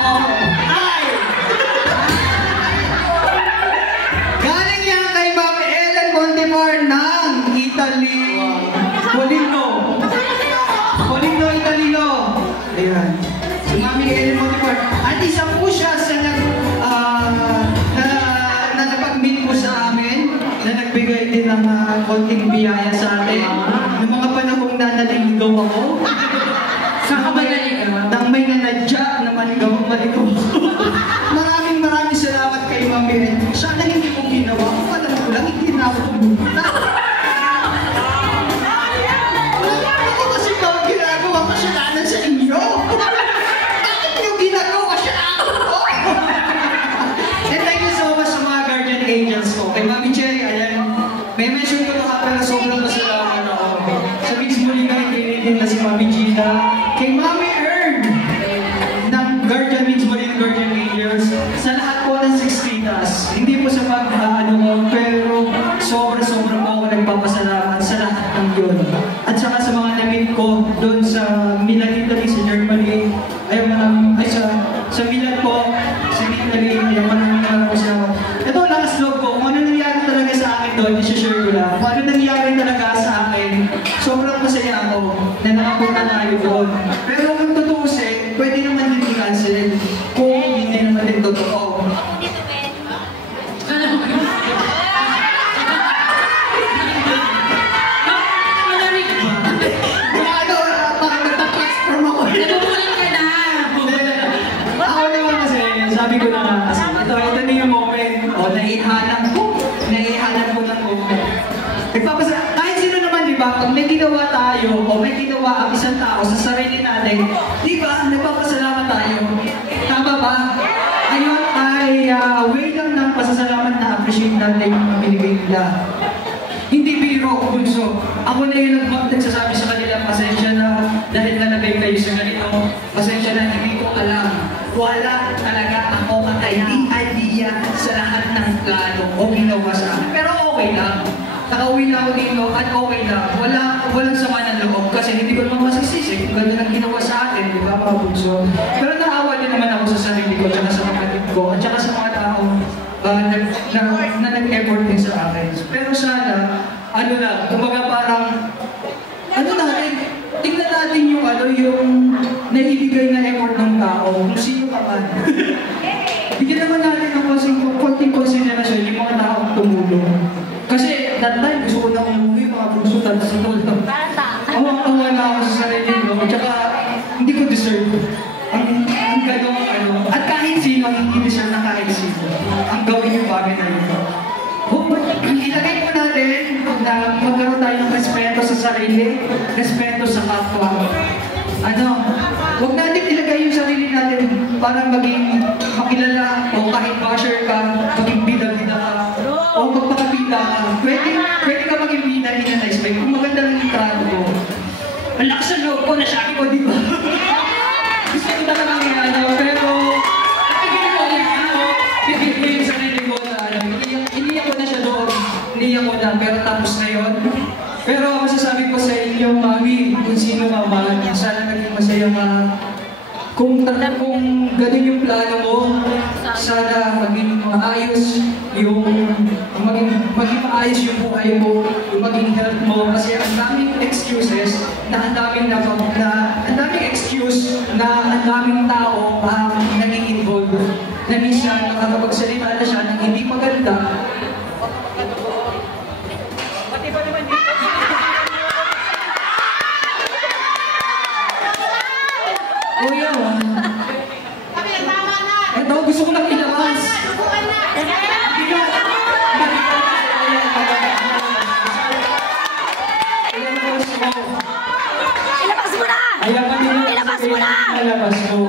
Ay! Galing yan kay Ma'am Ellen Montemar ng Italy. Foligno, Italino. Ayan. Si Mami Ellen Montemar. At isa po siya sa napag-meet po sa amin, na nagbigay din ng konting biyaya sa atin. Noong mga panahong nanaliligaw ako. Saan ka ba naligaw? Nang may nanadya na maligaw ako. Maraming salamat kay Mami Ellen. Sana hindi ko ginawa. Kung alam ko lang, hindi na ako pumunta. Ako kasi bawang ginagawa kasalanan sa inyo. Bakit niyo ginagawa siya ako? And thank you so much sa mga guardian angels ko. Kay Mami Cherry, ayan. May mention ko na pero sobrang pasalamat ako. Sa mismo nila, din na si Mami Gina. Kay Mami Ern, ng guardian mismo rin guardian angels. Sa lahat po ng 6 titas. Hindi po sa pero sobrang po ako nagpapasalamat sa lahat ng yun. At saka sa mga namit ko doon sa Milan, Italy, sa Germany. Sa Milan po, sa Italy, maraming salamat. Ito, lakas loob ko. Kung ano nangyari talaga sa akin doon, i-share ko lang. Kung ano nangyari talaga sa akin, sobrang masaya ako na nakapunta tayo doon. Pero kung tutuusin, pwede naman din i-cancel kung hindi naman din totoo. Sabi ko na nga, kasi ito na yung moment, naihanan ko ng moment. Kahit sino naman, di ba, pag may ginawa tayo, o may ginawa ang isang tao sa sarili natin, di ba, nagpapasalamat tayo. Tama ba? Ayun ay way lang ng pasasalamat na appreciate natin yung binigay nila. Hindi biro, bunso. Ako na yung nagsasabi sa kanila, pasensya na, dahil nalagay kayo sa ganito, pasensya na, hindi ko alam. Wala talaga ako idea sa lahat ng plano o ginawa sa akin. Pero okay lang. Nakauwi na ako dito at okay lang. Walang sama ng loob kasi hindi ko naman masisisi kung gano'n ang ginawa sa akin, di ba, mga bunso? Pero naawa din naman ako sa sarili ko, at sa kapatid ko, at saka sa mga tao na nag-effort din sa akin. Pero sana, kumbaga parang, tingnan natin yung naibigay na effort ng tao, kung sino ka man. Bigyan naman natin ng konting konsiderasyon yung mga taong tumulong. Kasi that time, gusto ko na umuwi, mga puso, tapos tumulong. Awa na ako sa sarili ko, tsaka hindi ko deserve. Ang gano'n, at kahit sino, hindi deserve na kahit sino. Ang gawin yung bagay na ito. Ilagay po natin na magkaroon tayo ng respeto sa sarili, respeto sa kapwa. Huwag natin ilagay yung sarili natin para maging makilala o kahit basher ka, maging bida-bida ka, o magpakabida ka. Pwede ka maging bida in a nice way. Kung maganda lang yung trato ko. Ang lakas sa loob ko, nasyaki ko, di ba? Gusto ko talaga ng pero nakagin ko yung sarili ko na iniyak ko na siya doon. Iniyak ko na, pero tapos na yun. Pero masasabi ko sa inyo, Mami, kung sino ka man, sana naging masaya ka. Kung ganun yung plano mo, sana maging maayos yung buhay mo, yung maging health mo. Kasi ang daming excuses ang daming excuse na ang daming tao naging involved. Na minsan nakakapagsalita na siya ng hindi maganda. Kuya, ito, gusto ko lang ilabas. Ilabas mo na! Ilabas mo na! Ilabas mo.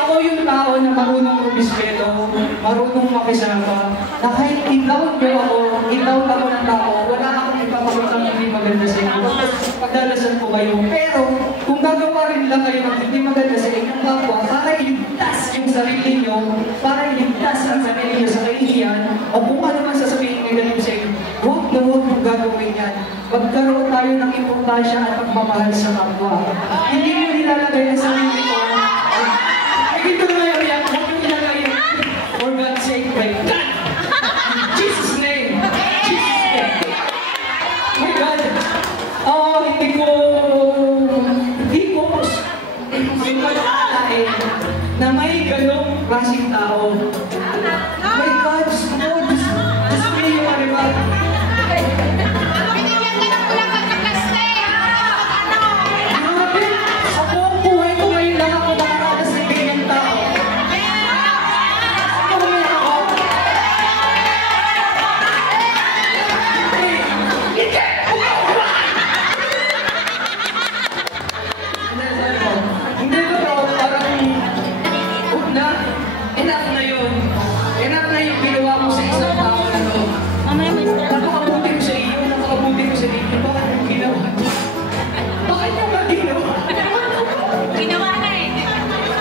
Ako yung tao na marunong rumispeto, marunong makisama, na kahit indown ako ng tao, wala akong ipapakutang hindi maganda sa inyo. Pagdalasan ko kayo. Pero, kung gagawa rin lang kayo ng hindi maganda sa inyong kapwa, para iligtas yung sarili nyo, para iligtas ang sarili nyo sa kahihiyan, o kung ano man sasabihin ng galing sa inyo, huwag na huwag mong gagawin yan. Magkaroon tayo ng importansya at pagmamahal sa kapwa. Hindi mo nilalagay ang sarili ko. Ito na ngayon. na may ganong klaseng tao. My God, Diyos ko, Diyos ko yung maribat. Binigyan ka ng ulakan ng kaste. Grabe, sa buong buhay ko ngayon lang ako nakaranas ng ganyang tao. Ano meron ako? Hindi ko to, parang enough na yun. Enough na yung ginawa mo sa isang tao na to. Mamaya may stress. Napakabuti ko sa iyo, napakabuti ko sa iyo. Bakit yung ginawa? Bakit yung ginawa? Ginawa na eh.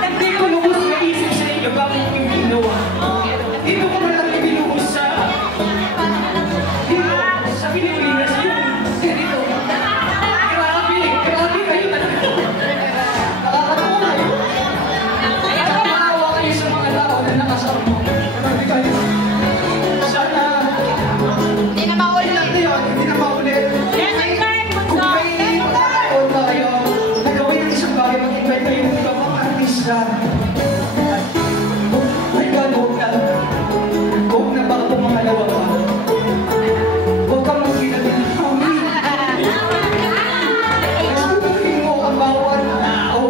Hindi ko lubos na isip sa inyo bakit yung ginawa. Dito ko na lang ibinuhos sa dito, sa Pilipinas yun. Dito. Grabe kayo talaga. Nakakatawa kayo. Nakakaawa kayo sa mga tao na nakasama mo. Grabe kayo. Sana, Hindi na maulit. hindi yun, hindi na maulit. Yes, my friend. Kung may pagkakaon ba kayo, nagawin ng isang bagay, mag-invite kayo ng ibang mga artista. My God, huwag na. Huwag na ba ako mga lawa pa? Huwag kang mag-ginagin. Gustuhin mo ang bawat tao.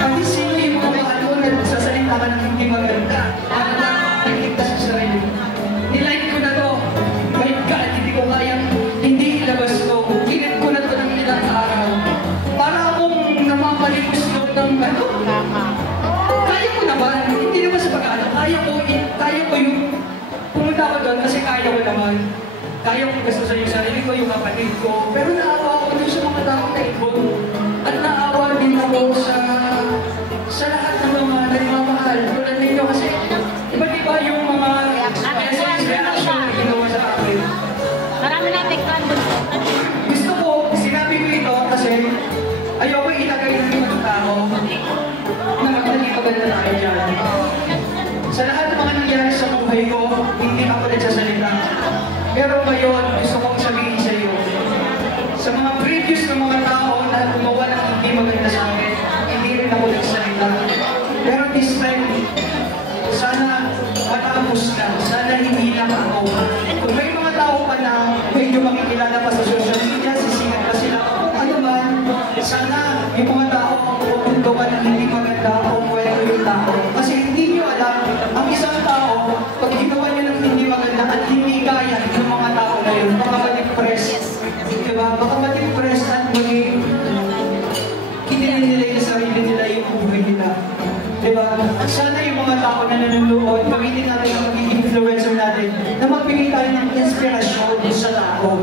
Kasi sino yung mga ano na sasalita ka ng hindi maganda. Para lang nakikita sa sarili. Nilike ko na to. My God, hindi ko kayang hindi ilabas to. Kinit ko na to ng ilang araw. Para akong namamalimos loob ng ano. Kaya ko naman. Hindi naman sa pag-ano. Kaya ko yung pumunta ko doon kasi kaya ko naman. Kaya ko gusto sa yung sarili ko, yung kapatid ko. Pero naawa ako doon sa mga tao na ibon. At naawa din ako sa lahat ng mga nagmamahal. Tulad ninyo kasi iba't iba yung mga message reaction na ginawa sa akin. Marami na tikman. Gusto ko, sinabi ko ito kasi ayoko ilagay ng ibang tao na magpaganda tayo dyan. Sa lahat ng mga nangyari sa buhay ko, hindi ako nagsasalita. Pero ngayon, gusto kong sabihin sa iyo, sa mga previous na mga tao na gumawa ng hindi maganda sa akin, hindi rin ako nagsalita. Pero this time, sana matapos na. Sana hindi lang ako. Kung may mga tao pa na medyo makikilala pa sa social media, sisigat pa sila. Kung ano man, sana yung mga tao ang pupuntukan ng hindi maganda kung kwento yung tao. Kasi hindi nyo alam, ang isang tao, pag ginawa niya ng hindi maganda at hindi kaya yung mga tao na yun, baka ma-depress. Diba? Baka ma-depress at maging kinilin nila yung sarili nila yung buhay nila. Diba? Sana yung mga tao na nanonood, gamitin natin ang magiging influencer natin na magbigay tayo ng inspirasyon sa tao.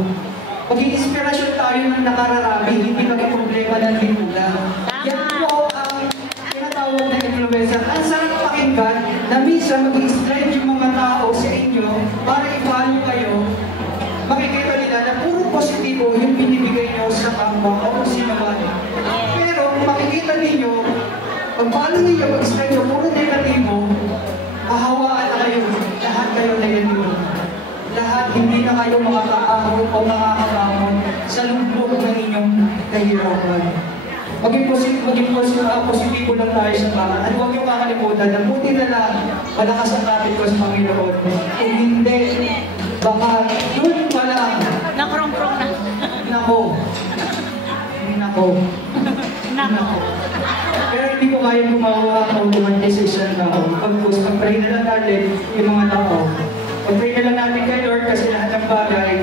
Maging inspirasyon tayo ng nakararami, hindi maging problema ng limulang. Yan po ang tinatawag na influencer. Ang sarap pakinggan na minsan mag-i-strike yung mga tao sa inyo para i-follow kayo. Makikita nila na puro positibo yung binibigay nyo sa kapwa o kung sino man. Pero makikita ninyo, pag paano ninyo mag-strike nyo puro negatibo, hahawaan na kayo. Lahat kayo negatibo. Lahat hindi na kayo makakaahon o makakabangon sa lubog ng inyong kahirapan. Maging positibo lang tayo sa mga. At huwag yung kakalimutan na buti na lang malakas ang kapit ko sa Panginoon. Kung hindi, baka doon pa lang. Nakrong-krong na. Nako. Nako. Nako. Pero hindi ko kaya gumawa o dumante sa isang tao. Pag-pray na lang natin yung mga tao. Pag-pray na lang natin kay Lord kasi lahat ng bagay,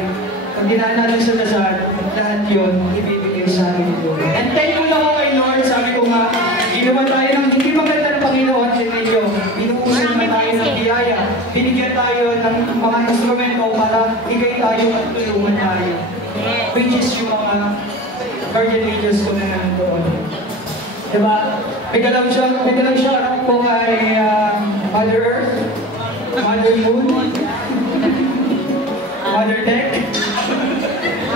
pag dinaan natin sa dasal, lahat yun, ibibigay sa amin ito. And thankful ako kay Lord, sabi ko nga, ginawa tayo ng hindi maganda ng Panginoon sa inyo. Binuusan na tayo ng biyaya. Binigyan tayo ng mga instrumento para igay tayo at tulungan tayo. Which is yung mga guardian angels ko na nandoon. Diba? Bigalaw siya po kay Mother Earth, Mother Moon, Mother Deck.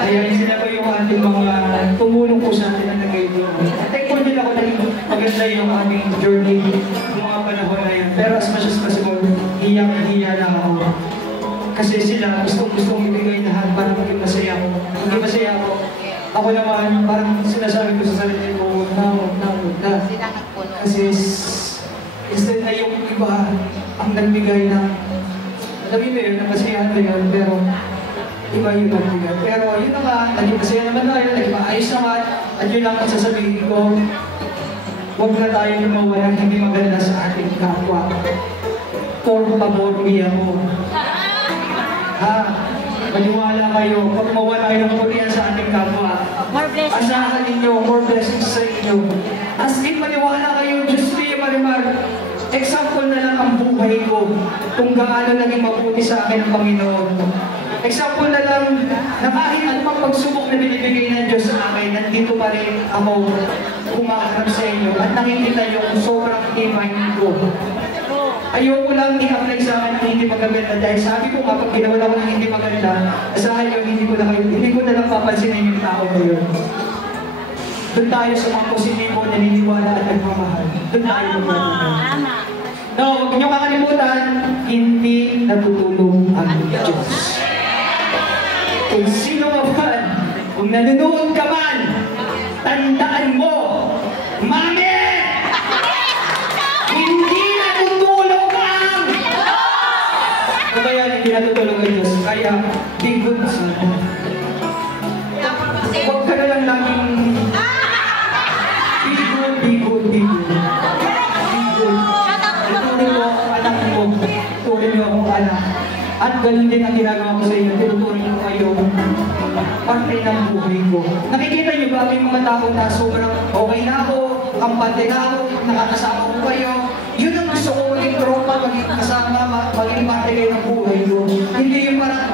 Ayan, sila po yung ating mga tumulong po sa atin na nag-ibig. Thankful din ako na maganda yung aming journey ng mga panahon na yun. Pero as much as possible, hiya na ako. Kasi sila gustong ibigay lahat para maging masaya ako. Hindi masaya ako. Ako naman, parang sinasabi ko sa sarili ko, huwag na. Kasi Instead na yung iba ang nagbigay ng, alam mo yun, napasiyahan na yun, pero iba yung nagbigay. Pero yun na nga, naging masaya naman tayo, naging maayos naman, at yun lang ang sasabihin ko, huwag na tayo lumawa ng hindi maganda sa ating kapwa. Por favor, miya mo. Ha? Maniwala kayo, pag mawala kayo ng purihan sa ating kapwa, More blessings. asahan ninyo, more blessings sa inyo. As in, maniwala kayo, Diyos Pia Marimar, example na lang ang buhay ko kung gaano naging mabuti sa akin ang Panginoon. Example na lang na kahit anumang pagsubok na binibigay ng Diyos sa akin, nandito pa rin ako kumakanap sa inyo at nakikita nyo kung sobrang tibay ko. Ayoko lang i-apply sa akin ng hindi magaganda dahil sabi ko kapag ginawa ko ng hindi maganda, asahan nyo hindi ko na lang papansinin yung tao ko yun. Doon tayo sa mga positibo, naniniwala at nagmamahal. Doon tayo magmamahal. Tama. No, huwag niyo kakalimutan, hindi natutulong ang Diyos. Kung sino man, kung nanonood ka man, tandaan mo, Mami! Hindi natutulong ang Diyos! Kaya hindi natutulong ang Diyos, kaya be good sana. Huwag ka na lang laging be good, be good, be good. Be good. Tutuloy mo ang anak mo, tutuloy mo akong anak. At ganun din ang ginagawa ko sa inyo, tinutuloy ko kayo parte ng buhay ko. Nakikita niyo ba may mga tao na sobrang okay na ako, kampante na ako, nakakasama ko kayo. Yun ang gusto ko maging tropa, maging kasama, maging parte kayo ng buhay ko. Hindi yung parang,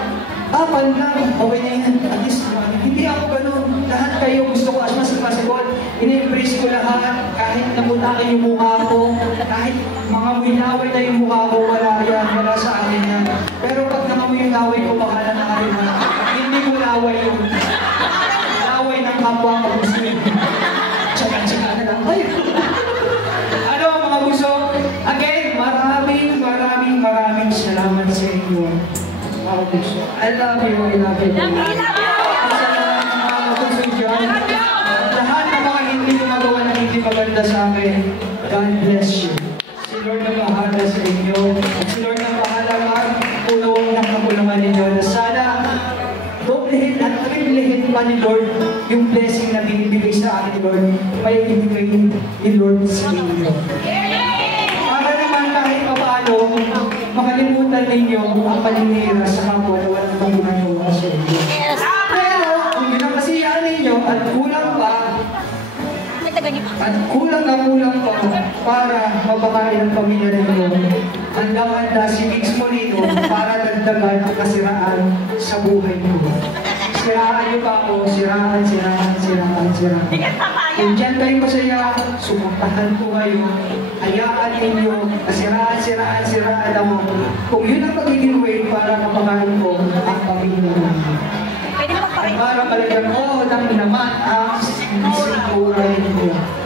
lang, okay na yan, at least, hindi ako ganun. Lahat kayo gusto ko as much as possible. In-embrace ko lahat, kahit namutakin yung mukha ko, kahit mga mulaway na yung mukha ko, wala yan, wala sa akin yan. Pero pag nangamoy yung laway ko, baka na rin na, hindi ko laway yung laway ng kapwa ko gusto yun. Tsaka na lang. Ay! Ano mga gusto? Again, maraming salamat sa inyo. Mga gusto. I love you, I love you. Salamat mga gusto dyan. Lahat ng mga hindi gumagawa ng hindi maganda sa akin, God bless you. Si Lord na bahala sa inyo. Si Lord na bahala magpulong ng kapulungan ninyo na sana doblehin at triplihin pa ni Lord yung blessing na binibigay sa akin ni Lord. May ibigay ni Lord sa inyo. Para naman kahit paano, makalimutan ninyo ang paninira sa kapwa na walang paggunagawa sa inyo. Pero kung yun ang kasiyahan ninyo at kulang pa, para mapakain ang pamilya ninyo, handang-handa si Mix Molino para dagdagan ang kasiraan sa buhay ko. Siraan niyo pa ako, siraan. Kung dyan kayo masaya, sumuntahan ko kayo, hayaan ninyo, siraan ako. Kung yun ang magiging way para mapakain ko ang pamilya ninyo. Para talagang, ng naman ang sinura ninyo.